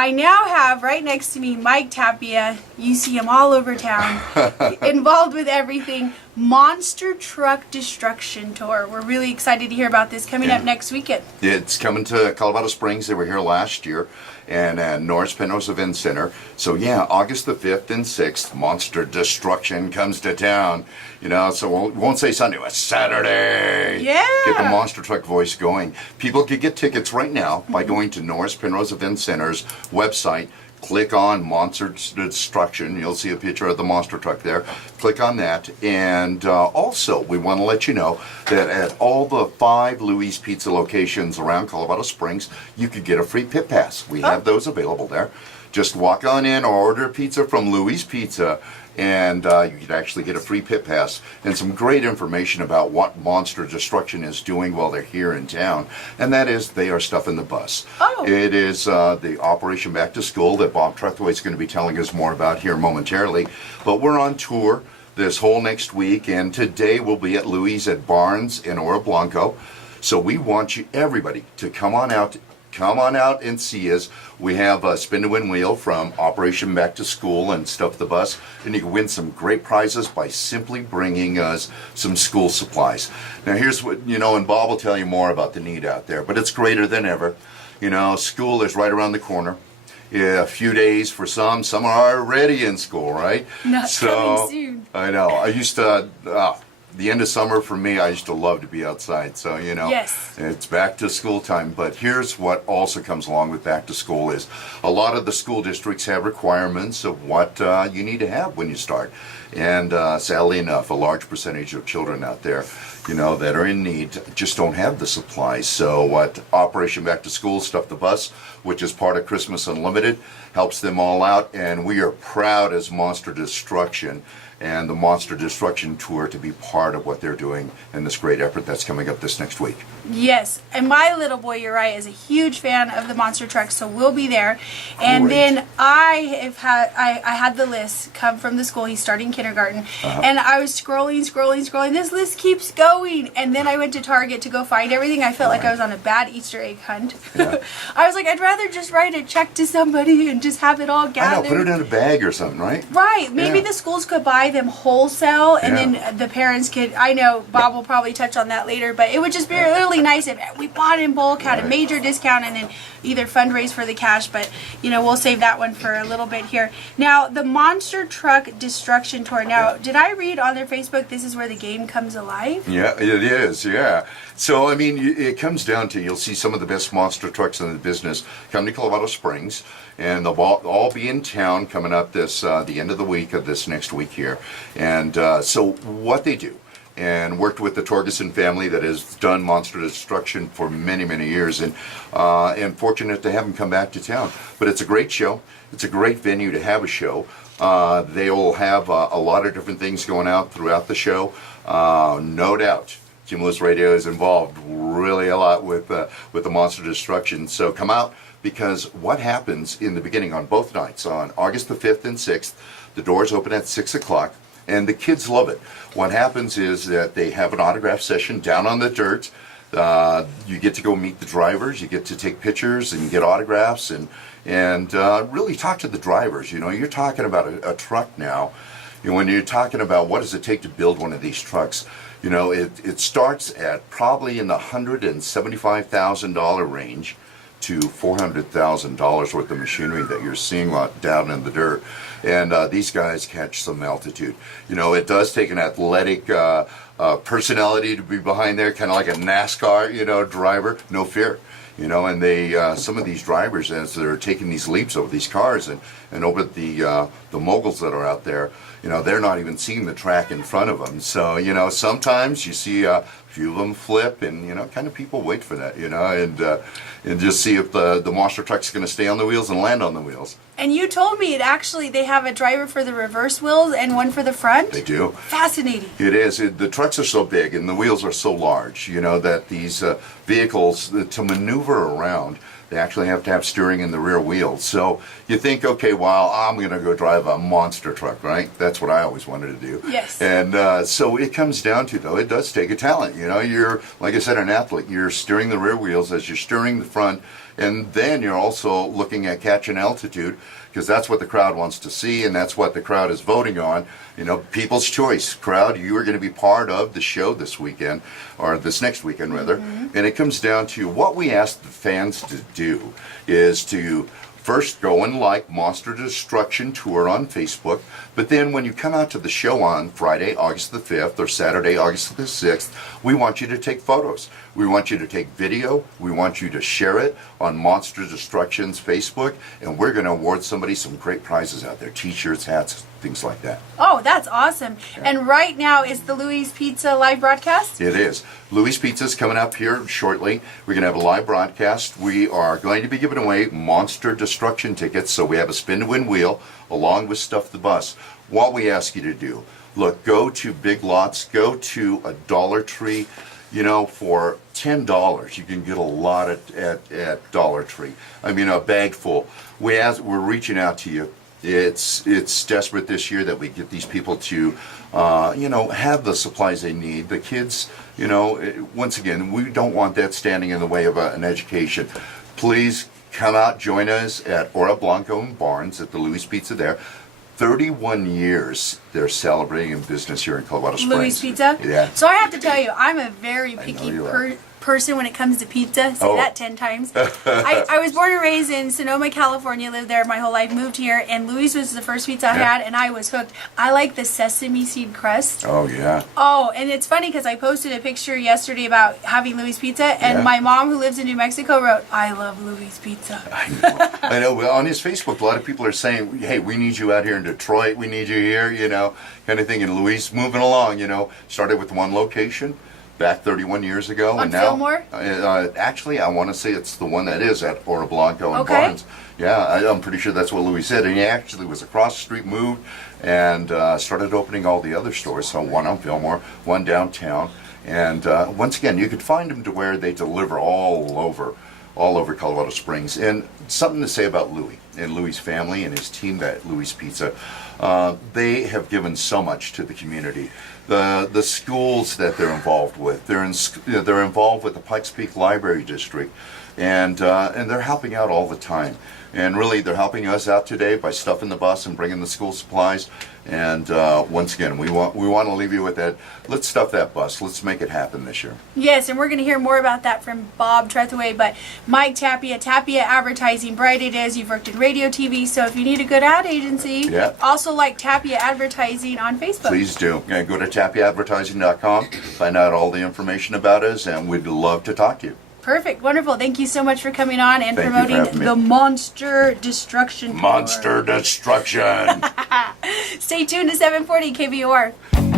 I now have right next to me Mike Tapia. You see him all over town, involved with everything. Monster Truck Destruction Tour. We're really excited to hear about this coming up next weekend. It's coming to Colorado Springs. They were here last year, and at Norris Penrose Event Center. So yeah, August the 5th and 6th, Monster Destruction comes to town. You know, so we won't say Sunday, but Saturday. Yeah. Get the monster truck voice going. People can get tickets right now by going to Norris Penrose Event Center's website. Click on Monster Destruction. You'll see a picture of the monster truck there. Click on that. And also, we want to let you know that at all the 5 Louis Pizza locations around Colorado Springs, you could get a free pit pass. We have those available there. Just walk on in or order pizza from Louis Pizza, and you can actually get a free pit pass and some great information about what Monster Destruction is doing while they're here in town. And that is, they are stuffing the bus. Oh. It is the Operation Back to School that Bob Trethway is going to be telling us more about here momentarily. But we're on tour this whole next week, and today we'll be at Louis at Barnes in Oro Blanco. So we want you, everybody, to come on out and see us. We have a spin to win wheel from Operation Back to School and Stuff the Bus, and you can win some great prizes by simply bringing us some school supplies. Now here's what, you know, and Bob will tell you more about the need out there, but it's greater than ever. You know, school is right around the corner. Yeah, a few days for some are already in school, right? Not coming soon. I know. I used to, the end of summer for me, I used to love to be outside. So, you know, yes. It's back to school time. But here's what also comes along with back to school is a lot of the school districts have requirements of what you need to have when you start. And sadly enough, a large percentage of children out there, you know, that are in need just don't have the supplies. So what Operation Back to School, Stuff the Bus, which is part of Christmas Unlimited, helps them all out. And we are proud as Monster Destruction and the Monster Destruction Tour to be part of what they're doing in this great effort that's coming up this next week. Yes, and my little boy, you're right, is a huge fan of the monster trucks, so we'll be there. And Great. then I had the list come from the school. He's starting kindergarten, and I was scrolling. This list keeps going, and then I went to Target to go find everything. I felt like I was on a bad Easter egg hunt. Yeah. I was like, I'd rather just write a check to somebody and just have it all gathered. I know, put it in a bag or something, right? Right. Maybe the schools could buy them wholesale, and then the parents could, I know Bob will probably touch on that later, but it would just be really nice if we bought in bulk, had a major discount, and then either fundraise for the cash, but you know, we'll save that one for a little bit here. Now, the Monster Truck Destruction Tour. Now, did I read on their Facebook, this is where the game comes alive? Yeah, it is, yeah. So, I mean, it comes down to, you'll see some of the best monster trucks in the business come to Colorado Springs, and they'll all be in town coming up this, the end of the week of this next week here. And so what they do, and worked with the Torgerson family that has done Monster Destruction for many, many years, and fortunate to have them come back to town. But it's a great show. It's a great venue to have a show. They will have a lot of different things going out throughout the show. No doubt, Jim Lewis Radio is involved really a lot with the Monster Destruction. So come out, because what happens in the beginning on both nights, on August the 5th and 6th, the doors open at 6 o'clock. And the kids love it. What happens is that they have an autograph session down on the dirt. You get to go meet the drivers. You get to take pictures and get autographs and really talk to the drivers. You know, you're talking about a truck now. You know, when you're talking about what does it take to build one of these trucks, you know, it starts at probably in the $175,000 range to $400,000 worth of machinery that you're seeing down in the dirt. And these guys catch some altitude. You know, it does take an athletic personality to be behind there, kind of like a NASCAR, you know, driver, no fear. You know, and they, some of these drivers, as they're taking these leaps over these cars and over the moguls that are out there, you know, they're not even seeing the track in front of them. So, you know, sometimes you see a few of them flip, and, you know, kind of people wait for that, you know, and just see if the monster truck's going to stay on the wheels and land on the wheels. And you told me they have a driver for the reverse wheels and one for the front? They do. Fascinating. It is. The trucks are so big and the wheels are so large, you know, that these vehicles, to maneuver around, they actually have to have steering in the rear wheels. So you think, okay, well, I'm going to go drive a monster truck, right? That's what I always wanted to do. Yes. And so it comes down to, though, it does take a talent. You know, you're, like I said, an athlete. You're steering the rear wheels as you're steering the front, And then you're also looking at catching altitude, because that's what the crowd wants to see, and that's what the crowd is voting on. You know, people's choice. Crowd, you are going to be part of the show this weekend, or this next weekend rather. And it comes down to what we ask the fans to do is to first go and like Monster Destruction Tour on Facebook, but then when you come out to the show on Friday, August the 5th, or Saturday, August the 6th, we want you to take photos. We want you to take video. We want you to share it on Monster Destruction's Facebook, and we're going to award somebody some great prizes out there. T-shirts, hats, things like that. Oh, that's awesome. Yeah. And right now is the Louis Pizza live broadcast? It is. Louis Pizza's coming up here shortly. We're going to have a live broadcast. We are going to be giving away Monster Destruction tickets, so we have a spin-to-win wheel along with Stuff the Bus. What we ask you to do, look, go to Big Lots, go to a Dollar Tree. You know, for $10, you can get a lot at Dollar Tree. I mean, a bag full. We're reaching out to you. It's desperate this year that we get these people to, you know, have the supplies they need. The kids, you know, once again, we don't want that standing in the way of an education. Please come out, join us at Ora Blanco and Barnes at the Louis Pizza there. 31 years they're celebrating in business here in Colorado Springs. Louis Pizza? Yeah. So I have to tell you, I'm a very I picky know you are. person when it comes to pizza. Say Oh. that 10 times. I was born and raised in Sonoma, California, lived there my whole life, moved here, and Louis was the first pizza I Yeah. had, and I was hooked. I like the sesame seed crust. Oh, yeah. Oh, and it's funny because I posted a picture yesterday about having Louis Pizza, and Yeah. my mom, who lives in New Mexico, wrote, "I love Louis Pizza." I know. I know. Well, on his Facebook, a lot of people are saying, hey, we need you out here in Detroit. We need you here, you know, kind of thing. And Louis moving along, you know, started with one location back 31 years ago. On and now, Fillmore? Actually, I want to say it's the one that is at Ora Blanco and Okay. Barnes. Yeah, I'm pretty sure that's what Louis said. And he actually was across the street, moved, and started opening all the other stores. So one on Fillmore, one downtown. And once again, you could find them to where they deliver all over Colorado Springs. And something to say about Louis and Louis' family and his team at Louis Pizza. They have given so much to the community. The schools that they're involved with, they're involved with the Pikes Peak Library District, and they're helping out all the time. And really, they're helping us out today by stuffing the bus and bringing the school supplies. And once again, we want to leave you with that. Let's stuff that bus. Let's make it happen this year. Yes, and we're going to hear more about that from Bob Trethaway, but Mike Tapia, Tapia Advertising, bright it is. You've worked in radio, TV, so if you need a good ad agency, Yeah. also like Tapia Advertising on Facebook. Please do. Yeah, go to tapiaadvertising.com, find out all the information about us, and we'd love to talk to you. Perfect, wonderful. Thank you so much for coming on and Thank you for having promoting me. the Monster Destruction Tour. Monster Destruction! Stay tuned to 740 KVOR.